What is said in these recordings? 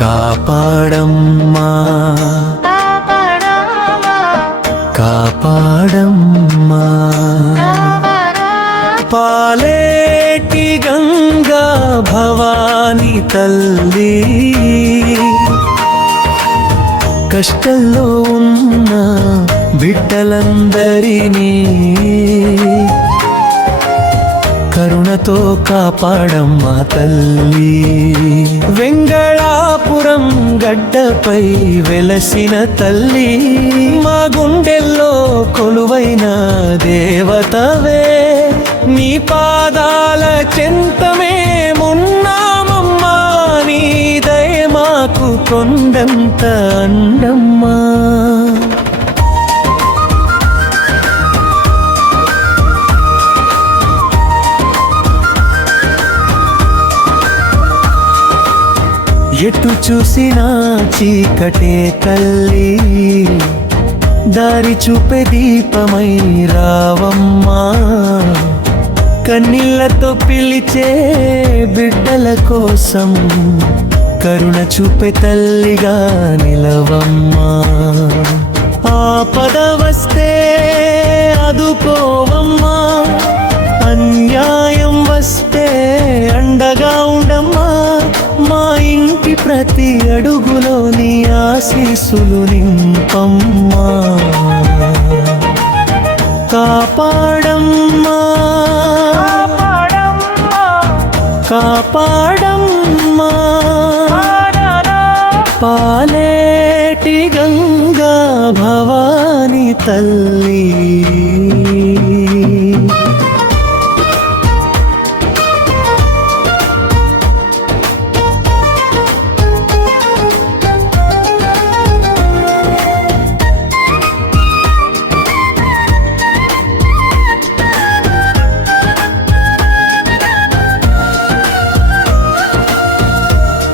కాపాడమ్మా కాపాడమ్మా పాలేటి గంగా భవాని తల్లి కష్టంలో ఉన్న బిడ్డలందరినీ కరుణతో కాపాడమ్మా తల్లి వెంగళాపురం గడ్డపై వెలసిన తల్లి మా గుండెల్లో కొలువైన దేవతవే నీ పాదాల చెంతమే మున్నామమ్మా నీ దయ మాకు కొండంత అండమ్మా ఎటు చూసినా చీకటే తల్లి దారి చూపే దీపమై రావమ్మా కన్నీళ్లతో పిలిచే బిడ్డల కోసం కరుణ చూపే తల్లిగా నిలవమ్మా ఆపద వస్తే అదుకోవమ్మా అన్యాయం వస్తే అండగా ఉండమ్మా మా ఇంటి ప్రతి అడుగులో నీ ఆశీస్సులు నింపమ్మా కాపాడమ్మా కాపాడమ్మా పాలేటి గంగా భవాని తల్లి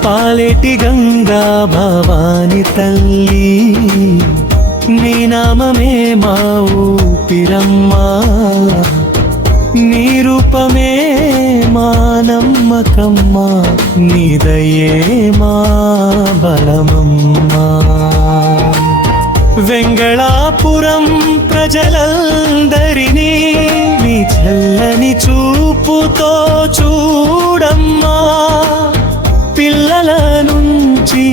పాలేటి గంగా భవాని తల్లి నీ నామమే మా ఊపిరమ్మా నీ రూపమే మా నమ్మకమ్మా నీ దయే మా బలమమ్మా వెంగళాపురం ప్రజలందరినీ నీ చల్లని చూపుతో చూడమ్మా పిల్లల నుంచి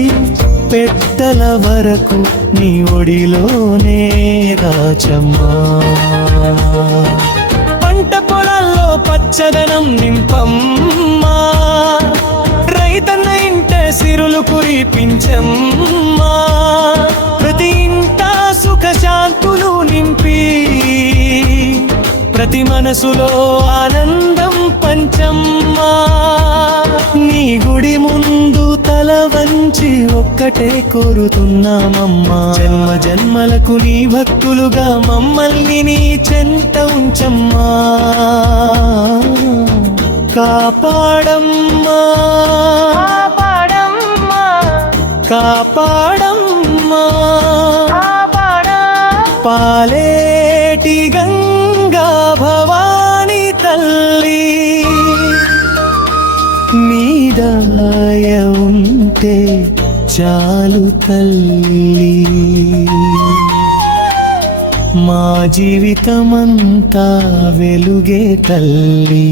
పెద్దల వరకు నీ ఒడిలోనే రాచమ్మా పంట పొలాల్లో పచ్చదనం నింపమ్మా రైతన్న ఇంట సిరులు కురిపించమ్మా ప్రతి ఇంట సుఖ శాంతులు నింపి ప్రతి మనసులో ఆనందం పంచమ్మా నీ గుడి ముందు తల వంచి ఒక్కటే కోరుతున్నామమ్మా జన్మ జన్మలకు నీ భక్తులుగా మమ్మల్ని నీ చెంత ఉంచమ్మా కాపాడమ్మా కాపాడమ్మా పాలేటి గంగా భవాని తల్లి నీ దయ ఉంటే చాలు తల్లి మా జీవితమంతా వెలుగే తల్లి.